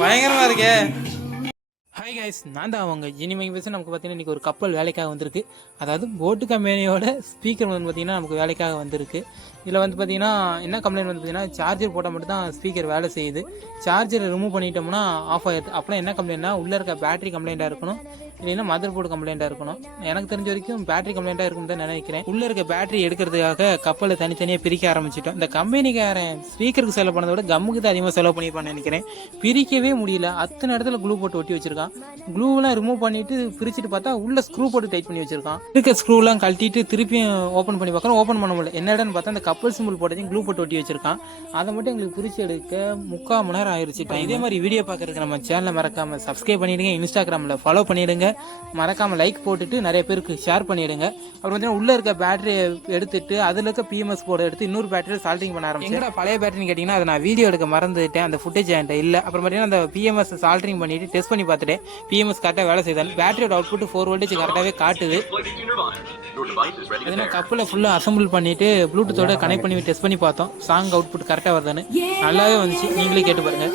பயங்கரமா இருக்கே. Hi guys, நான் தான் அவங்க இனிமேல் பேச நமக்கு பார்த்தீங்கன்னா இன்றைக்கி ஒரு கப்பல் வேலைக்காக வந்திருக்கு. அதாவது போட்டு கம்பெனியோட ஸ்பீக்கர் வந்து பார்த்திங்கன்னா நமக்கு வேலைக்காக வந்திருக்கு. இதில் வந்து பார்த்திங்கன்னா என்ன கம்ப்ளைண்ட் வந்து பார்த்திங்கன்னா சார்ஜர் போட்டால் மட்டும் தான் ஸ்பீக்கர் வேலை செய்யுது. சார்ஜரை ரிமூவ் பண்ணிட்டோம்னா ஆஃப் ஆகிடுது. அப்போலாம் என்ன கம்ப்ளைண்ட்னா உள்ளே இருக்க பேட்டரி கம்ப்ளைண்ட்டாக இருக்கணும், இல்லைன்னா மதர் போர்டு கம்ப்ளைண்ட்டாக இருக்கணும். எனக்கு தெரிஞ்ச வரைக்கும் பேட்டரி கம்ப்ளைண்ட்டாக இருக்கும் தான் நினைக்கிறேன். உள்ளே இருக்க பேட்டரி எடுக்கிறதுக்காக கப்பலை தனித்தனியாக பிரிக்க ஆரம்பிச்சிட்டோம். இந்த கம்பெனிக்காரன் ஸ்பீக்கருக்கு செலவு பண்ணதை விட கம்முக்கு தான் அதிகமாக செலவு பண்ணியிருப்பான்னு நினைக்கிறேன். பிரிக்கவே முடியல. அத்தனை இடத்துல க்ளூ போட்டு ஒட்டி வச்சிருக்கான். க்ளூவெலாம் ரிமூவ் பண்ணிட்டு பிரிச்சுட்டு பார்த்தா உள்ள ஸ்க்ரூ போட்டு டைட் பண்ணி வச்சிருக்கான். இருக்க ஸ்க்ரூலாம் கழட்டிட்டு திருப்பியும் ஓப்பன் பண்ணி பார்க்குறோம். ஓப்பன் பண்ண முடியல. என்னடான்னு பார்த்தா அந்த கப்பல் சிம்பிள் போட்டதையும் க்ளூ போட்டு ஒட்டி வச்சிருக்கான். அதை மட்டும் எங்களுக்கு பிரிச்சு எடுக்க 3/4 மணி நேரம் ஆயிடுச்சு. இதே மாதிரி வீடியோ பார்க்கறதுக்கு நம்ம சேனலை மறக்காம சப்ஸ்கிரைப் பண்ணிடுங்க, இன்ஸ்டாகிராமில் ஃபாலோ பண்ணிடுங்க, மறக்காம லைக் போட்டுட்டு நிறைய பேருக்கு ஷேர் பண்ணிடுங்க. அப்புறம் பார்த்தீங்கன்னா உள்ள இருக்க பேட்டரியை எடுத்துட்டு அதில் இருக்க பிஎம்எஸ் போர்டு எடுத்து இன்னொரு பேட்டரி சால்டிங் பண்ண ஆரம்பிச்சு. எங்கடா பழைய பேட்டரின்னு கேட்டிங்கன்னா அதை நான் வீடியோ எடுக்க மறந்துட்டேன். அந்த ஃபுட்டேஜ் என்கிட்ட இல்லை. அப்புறம் பார்த்தீங்கன்னா அந்த பிஎம்எஸ் சால்டரிங் பண்ணிட்டு டெஸ்ட் பண்ணி பார்த்துட்டேன். பிஎம்எஸ் கரெக்டாக வேலை செய்தால் பேட்டரியோட அவுட்புட் 4 வோல்டேஜ் கரெக்டாகவே காட்டுது. அதனால் கப்பில் ஃபுல்லாக அசம்பிள் பண்ணிவிட்டு ப்ளூடூத்தோட கனெக்ட் பண்ணி டெஸ்ட் பண்ணி பார்த்தோம். சாங் அவுட்புட் கரெக்டாக வருதான்னு நல்லாவே வந்துச்சு. நீங்களே கேட்டு பாருங்கள்.